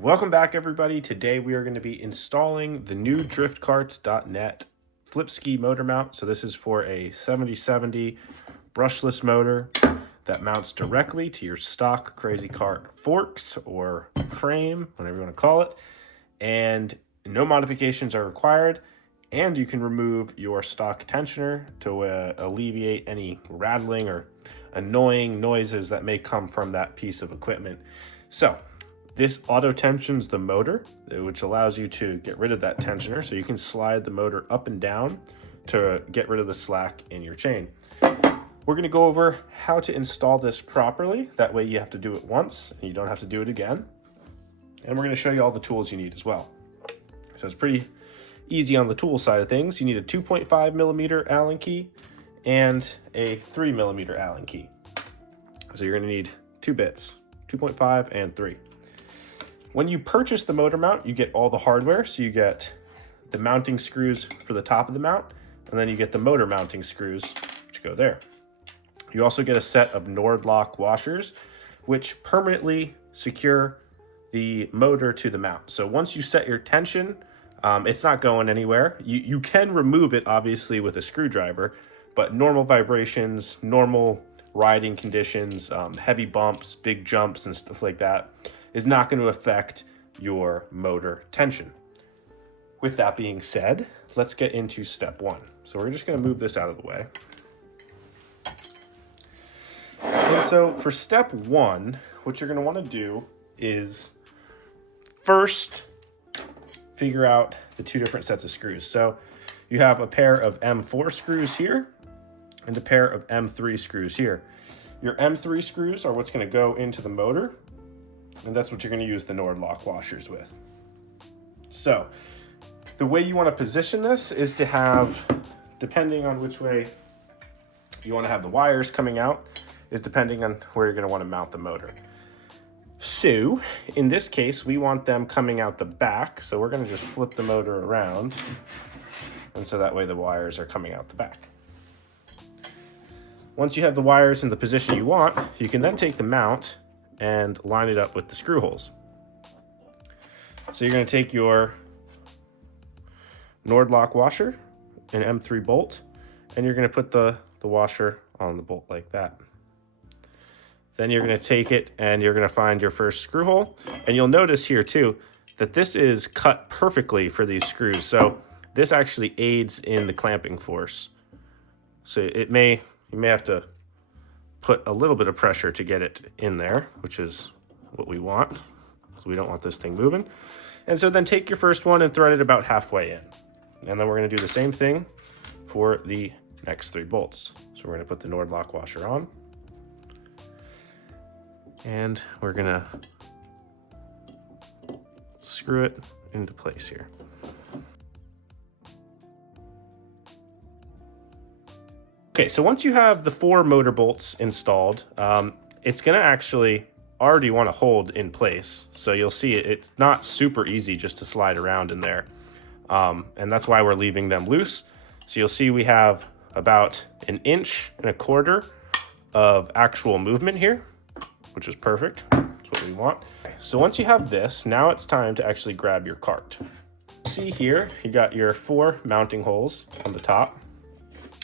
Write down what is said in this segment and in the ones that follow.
Welcome back, everybody. Today we are going to be installing the new driftcarts.net flip ski motor mount. So this is for a 7070 brushless motor that mounts directly to your stock Crazy Cart forks or frame, whatever you want to call it. And no modifications are required. And you can remove your stock tensioner to alleviate any rattling or annoying noises that may come from that piece of equipment. So this auto tensions the motor, which allows you to get rid of that tensioner. So you can slide the motor up and down to get rid of the slack in your chain. We're going to go over how to install this properly. That way you have to do it once and you don't have to do it again. And we're going to show you all the tools you need as well. So it's pretty easy on the tool side of things. You need a 2.5 millimeter Allen key and a 3 millimeter Allen key. So you're going to need two bits, 2.5 and 3. When you purchase the motor mount, you get all the hardware. So you get the mounting screws for the top of the mount, and then you get the motor mounting screws, which go there. You also get a set of Nord lock washers, which permanently secure the motor to the mount. So once you set your tension, it's not going anywhere. You can remove it, obviously, with a screwdriver, but normal vibrations, normal riding conditions, heavy bumps, big jumps, and stuff like that is not going to affect your motor tension. With that being said, let's get into step one. So we're just going to move this out of the way. And so for step one, what you're going to want to do is first figure out the two different sets of screws. So you have a pair of M4 screws here and a pair of M3 screws here. Your M3 screws are what's going to go into the motor, and that's what you're going to use the Nord lock washers with. So the way you want to position this is to have, depending on which way you want to have the wires coming out, is depending on where you're going to want to mount the motor. So in this case, we want them coming out the back. So we're going to just flip the motor around. And so that way the wires are coming out the back. Once you have the wires in the position you want, you can then take the mount and line it up with the screw holes. So you're going to take your Nord lock washer, an M3 bolt, and you're going to put the washer on the bolt like that. Then you're going to take it and you're going to find your first screw hole. And you'll notice here too that this is cut perfectly for these screws. So this actually aids in the clamping force. So you may have to put a little bit of pressure to get it in there, which is what we want, because we don't want this thing moving. And so then take your first one and thread it about halfway in. And then we're going to do the same thing for the next three bolts. So we're going to put the Nord lock washer on. And we're going to screw it into place here. Okay, so once you have the 4 motor bolts installed, it's going to actually already want to hold in place. So you'll see it's not super easy just to slide around in there. And that's why we're leaving them loose. So you'll see we have about 1.25 inches of actual movement here, which is perfect. That's what we want. So once you have this, now it's time to actually grab your cart. See here, you got your 4 mounting holes on the top.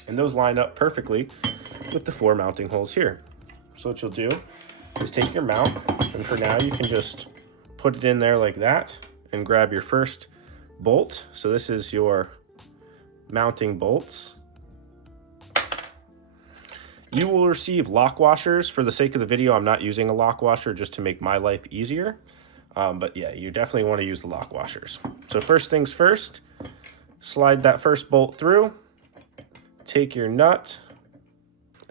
And those line up perfectly with the 4 mounting holes here. So what you'll do is take your mount, and for now you can just put it in there like that and grab your first bolt. So this is your mounting bolts. You will receive lock washers. For the sake of the video, I'm not using a lock washer just to make my life easier. But yeah, you definitely want to use the lock washers. So first things first, slide that first bolt through. Take your nut,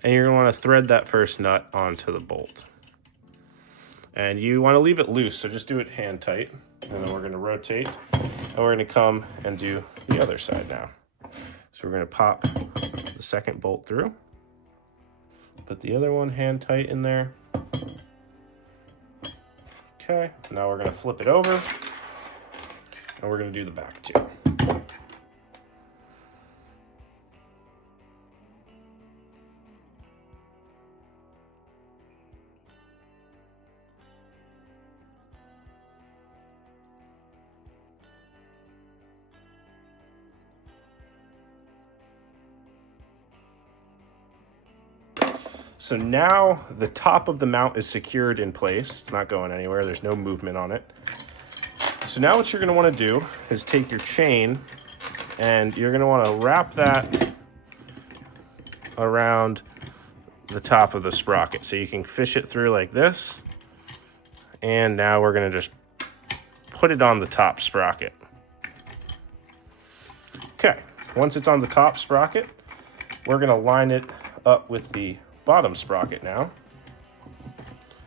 and you're going to want to thread that first nut onto the bolt. And you want to leave it loose, so just do it hand tight. And then we're going to rotate, and we're going to come and do the other side now. So we're going to pop the second bolt through. Put the other one hand tight in there. Okay, now we're going to flip it over, and we're going to do the back too. So now the top of the mount is secured in place. It's not going anywhere. There's no movement on it. So now what you're going to want to do is take your chain and you're going to want to wrap that around the top of the sprocket. So you can fish it through like this. And now we're going to just put it on the top sprocket. Okay, once it's on the top sprocket, we're going to line it up with the bottom sprocket now.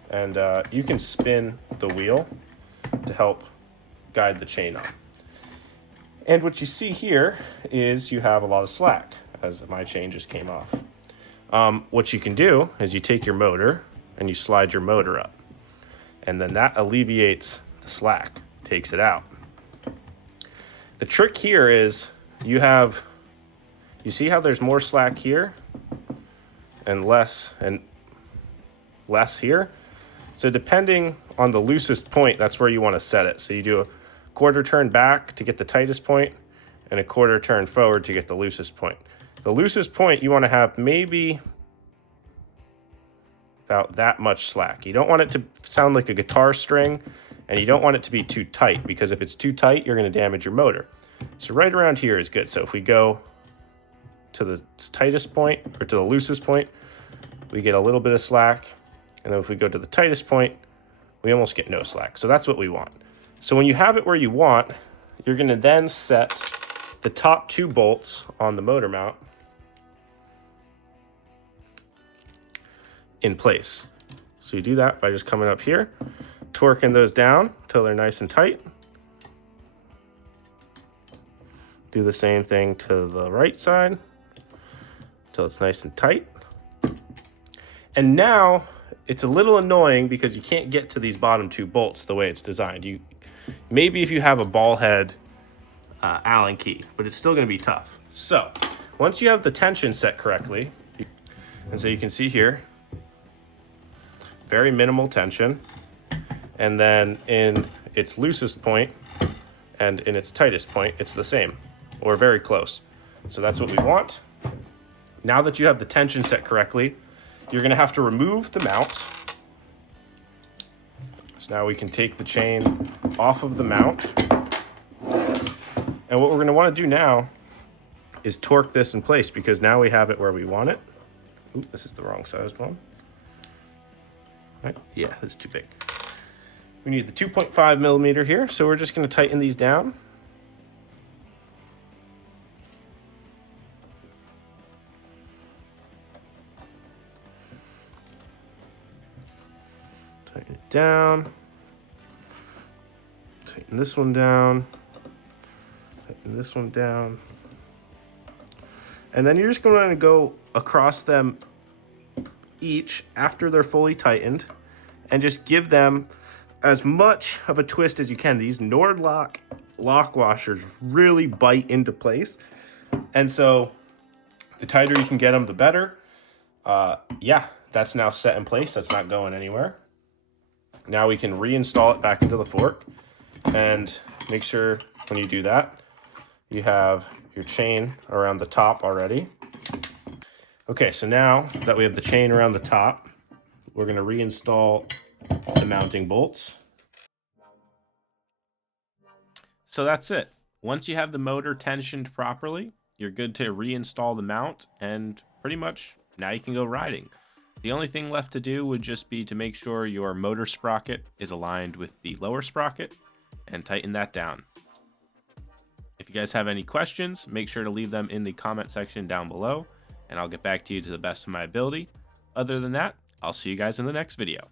And you can spin the wheel to help guide the chain on. And what you see here is you have a lot of slack, as my chain just came off. What you can do is you take your motor and you slide your motor up. And then that alleviates the slack, takes it out. The trick here is you see how there's more slack here and less here? So depending on the loosest point, that's where you want to set it. So you do a quarter turn back to get the tightest point and a quarter turn forward to get the loosest point. The loosest point you want to have maybe about that much slack. You don't want it to sound like a guitar string, and you don't want it to be too tight, because if it's too tight, you're going to damage your motor. So right around here is good. So if we go to the tightest point or to the loosest point, we get a little bit of slack. And then if we go to the tightest point, we almost get no slack. So that's what we want. So when you have it where you want, you're going to then set the top 2 bolts on the motor mount in place. So you do that by just coming up here, torquing those down till they're nice and tight. Do the same thing to the right side till it's nice and tight. And now it's a little annoying because you can't get to these bottom 2 bolts the way it's designed. Maybe if you have a ball head Allen key, but it's still going to be tough. So once you have the tension set correctly, and so you can see here, very minimal tension, and then in its loosest point and in its tightest point, it's the same or very close. So that's what we want. Now that you have the tension set correctly, you're going to have to remove the mount. So now we can take the chain off of the mount. And what we're going to want to do now is torque this in place, because now we have it where we want it. Ooh, this is the wrong sized one. Right? Yeah, that's too big. We need the 2.5 millimeter here, so we're just going to tighten these down. Tighten it down. Tighten this one down. Tighten this one down. And then you're just going to go across them each after they're fully tightened and just give them as much of a twist as you can. These Nordlock lock washers really bite into place. And so the tighter you can get them, the better. Yeah, that's now set in place. That's not going anywhere. Now we can reinstall it back into the fork, and make sure when you do that, you have your chain around the top already. Okay, so now that we have the chain around the top, we're going to reinstall the mounting bolts. So that's it. Once you have the motor tensioned properly, you're good to reinstall the mount, and pretty much now you can go riding. The only thing left to do would just be to make sure your motor sprocket is aligned with the lower sprocket and tighten that down. If you guys have any questions, make sure to leave them in the comment section down below, and I'll get back to you to the best of my ability. Other than that, I'll see you guys in the next video.